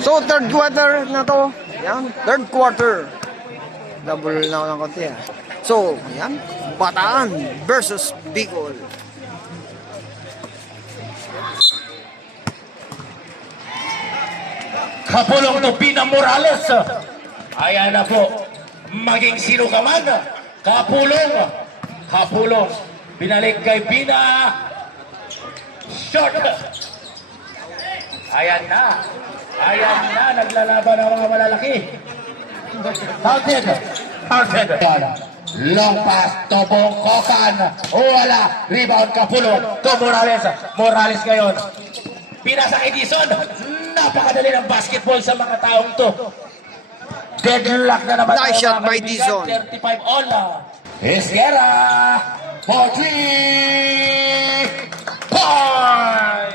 So, third quarter na to. Yan, third quarter. Double na ako ng konti ah. So, yan. Bataan versus Bicol. Kapulong to Pina Morales. Ayan na po. Maging sino ka man. Kapulong. Kapulong. Binalik kay Pina. Short. Ayan na. Ayan na. Naglalaban ang mga malalaki. Counted. Counted. Long pass to Bongkokan. Wala. Rebound Kapulong to Morales. Morales ngayon. Pina sa Edison. Napakadali ng basketball sa mga taong to. Deadlock na naman. Nice shot by Dizon. 35 all. Esquera for 3 point.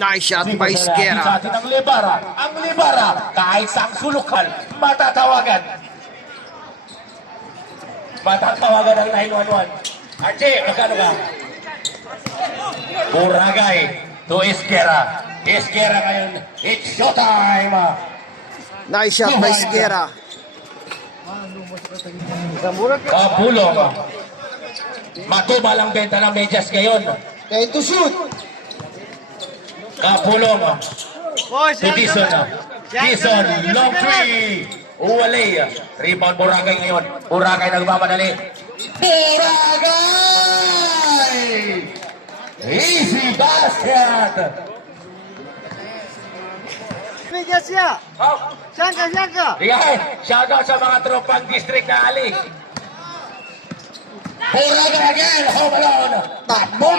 Nice shot by Esquera. Sa atin ang Libara. Ang Libara, kahit sa sulukan, matatawagan. Matatawagan ang 911. RJ, magkano ka? Buragay to Esquera. Esquera ngayon, it's showtime! Nice shot by Esquera. Kapulong. Matubal ang benta ng medyas ngayon. Kaya to shoot. Kapulong. To Dizon. Dizon, long three. Uwalay. Rebound Boracay ngayon. Boracay nagmamadali. Boracay! Easy basket! Bigas siya. Siyangka, siyangka. Riyahe, shoutout sa mga tropang district na ali. Boracay again, home alone. Tapon.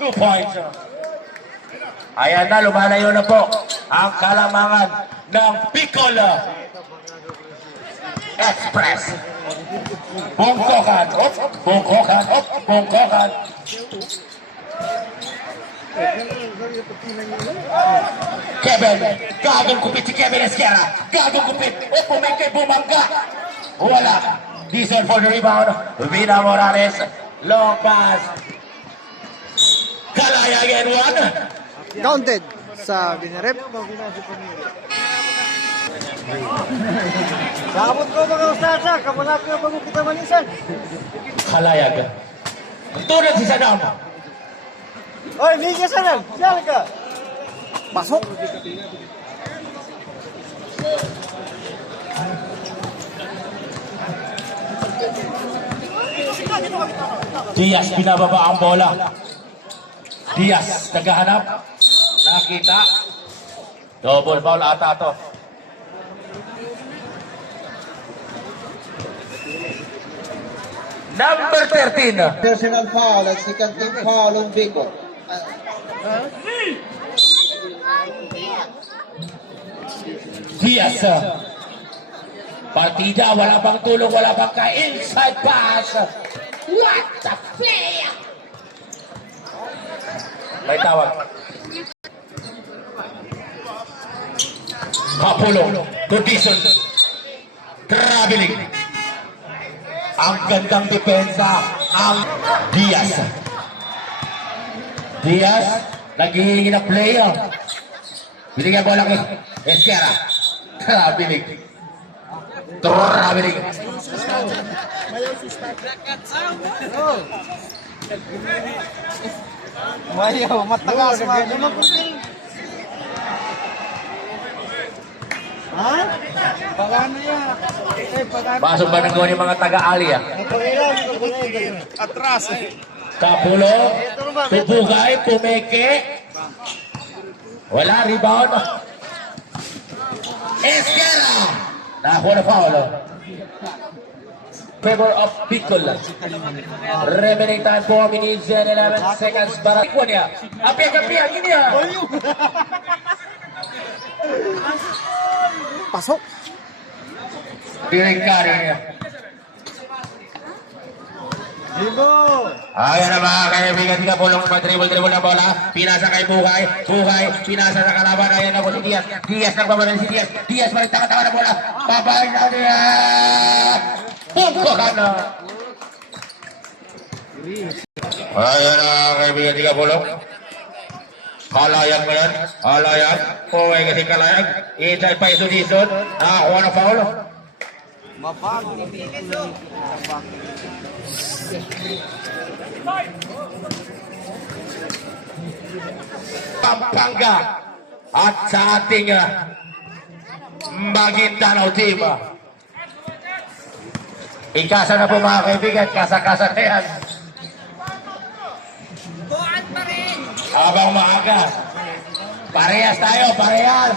2 points. Ayan na, lumalayo na po ang kalamangan ng Bicol Express. Bongkokan, Bongkokan, Bongkokan. Kevin, gagong kupit si Kevin Esquera. Gagong kupit. Pumengke, bumangga. Wala. Dizon for the rebound. Pina Morales. Long pass. Kalaya again, one. Counted sa binarep. Sabot ko mga usasa. Kamalak na bago kita manisan. Kalayag. Tunod si Saddam. Oy, bigas na. Siyangka. Pasok. Diaz binababa ang bola. Diaz naghahanap. Nakita. Double foul ata to. Number 13. Personal foul at second team foul ng Bicol. Diaz. Partida, wala bang tulong, wala bang ka-inside pass. What the play? May tawag. Kapulong. To Dizon. Traveling. Ang gandang depensa ang Diaz. Diaz, naghihingi na play. Binigyan bola kay Esquera. Traveling. Traveling. Mayaw, matagas. Ha? Pagano yan? Pasok ba ng gawin yung mga taga-ali? Atras. Kapulong. Tubugay. Pumeke. Wala. Rebound. Esquera. Nakakuha na foul. Favor of Bicol. Remaining time 4 minutes and 11 seconds. Para ikuha niya. Apiag-apiag. Gini niya. Pasok. Direct carry niya. Ayan na mga kaibigan, di ka pulong mag-dribble na bola. Pinasa kay Bukay, pinasa sa kalaban. Ayan na po si Diaz. Diaz nagbabalan si Diaz. Diaz balik tanga-tanga na bola. Babay na Diaz. Bongkokan na. Ayan na mga kaibigan, di ka pulong. Kalayag mo yan. Kalayag. Puway kasi kalayag. Inside pa yung Dizon. Nakakuha na foul. Mabago. Pampanga. At sa ating Maguindanao team. Ikasa na po mga kaibigan. Kasa-kasa na yan. Habang maaga. Parehas tayo, parehas.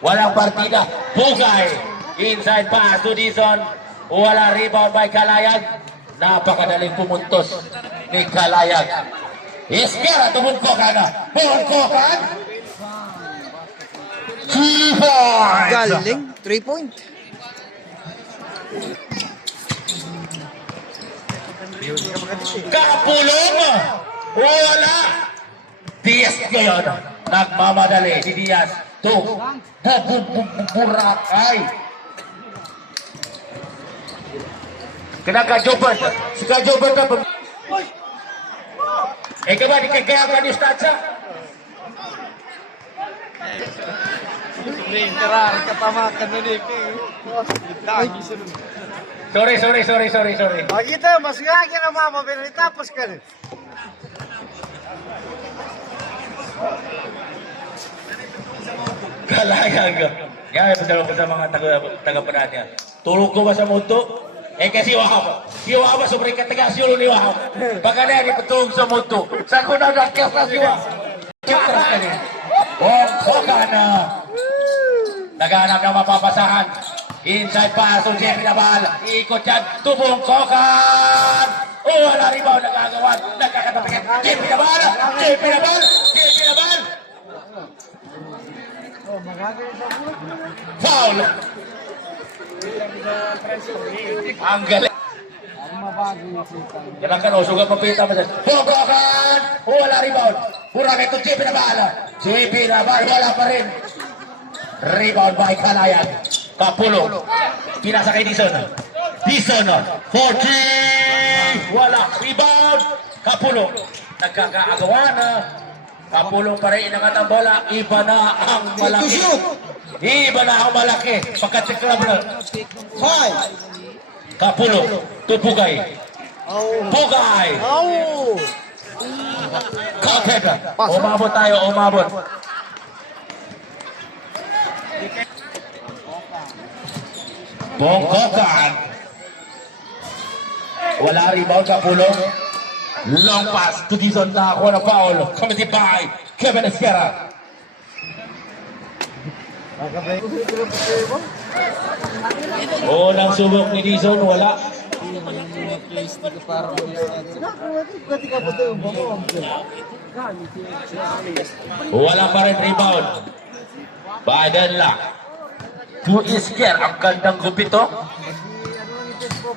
Walang partida. Bugay. Inside pass to Dizon. Wala rebound by Kalayag. Napakadaling pumuntos ni Kalayag. Iskera, tumungkokan na. Tumungkokan. 3 points. Galing. 3 point. Kapulong. Wala. Diaz ngayon. Nagmamadali si Diaz. Burakay. Kinaka-Jobert. Si Ka-Jobert na. Ka ba, di kagaya ka ni Statsa? Sorry. Kita mas gaya na mama pero tapos ka rin. Kalayag. Yan, padala ko sa mga taga-panad niya. Tulog ko ba sa muto? Kasi Wahab. Si Wahab, sobrang katagasyon ni Wahab. Baka na yan, ipatulog sa muto. Sa ko na nagkas na si Wahab. Kitras ka rin. Koka na. Naghanap na mapapasahan. Inside pass, Jeffrey Nabal. Ikot yan. Tubong Kokan. Wala rebound. Nagagawan. Nagkakatapikan. Jeffrey Nabal. Foul. Ang galing. Yan ang kanusog ang papita mo dyan. Kokan. Wala rebound. Pura ito Jeffrey Nabal. Jeffrey Nabal. Wala pa rin. Rebound by Kalayag. Kapulong. Pinasa kay Dizon. 40. Wala. Rebound. Kapulong. Nagkakaagawan. Kapulong pa rin inangat ang bola. Iba na ang malaki. Pagkat club na. 5. Kapulong. Tupugay. Pugay. Kapeg. Umabot tayo. Bongkokan. Wala rebound Kapulong. Long pass to Dizon na ako na foul. Committed by Kevin Esquera. Unang subok ni Dizon, wala. Wala pa rin rebound. Badan lang. To Esquera, ang gandang gupito.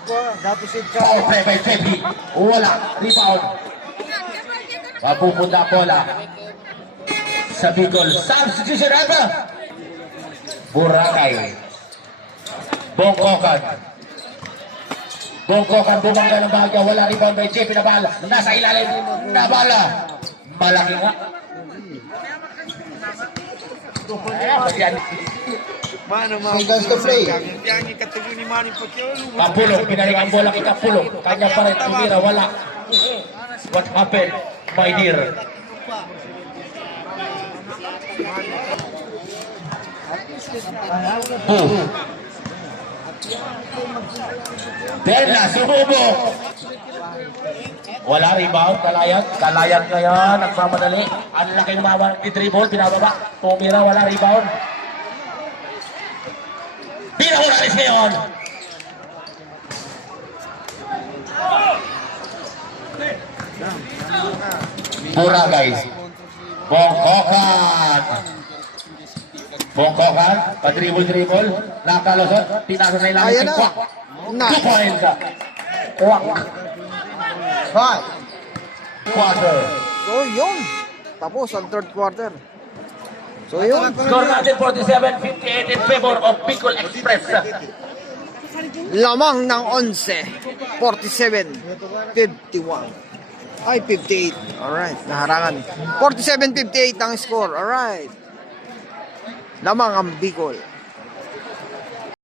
Foul play by Feby. Wala. Rebound. Mapupunta bola sa Bicol. Substitution ata. Boracay. Bongkokan bumangga ng bahagya. Wala rebound by Jeffrey Nabal. Nasa ilalim na bala. Malaki nga. Seconds to play. Kapulong, pinaring ang bola kay Kapulong. Kanya pa rin tumira, wala. What happened, my dear? Berna, sumubok. Wala rebound, Kalayag ngayon, nagmamadali. Ang laking mawang dribble, pinababa. Tumira, wala rebound. Pinahulalis ngayon. Boracay. Bongkokan, pa-dribble, nakalusot, pinasa na ilang Ayan na. kwak. Na. 2 points. Kwak. 5. Quarter. So, yun. Tapos ang third quarter. So, yun. Score natin 47-58 in favor of Bicol Express. Lamang ng 11. 47-51. Ay, 58. Alright, naharangan. 47-58 ang score. Alright. Lamang ang Bicol.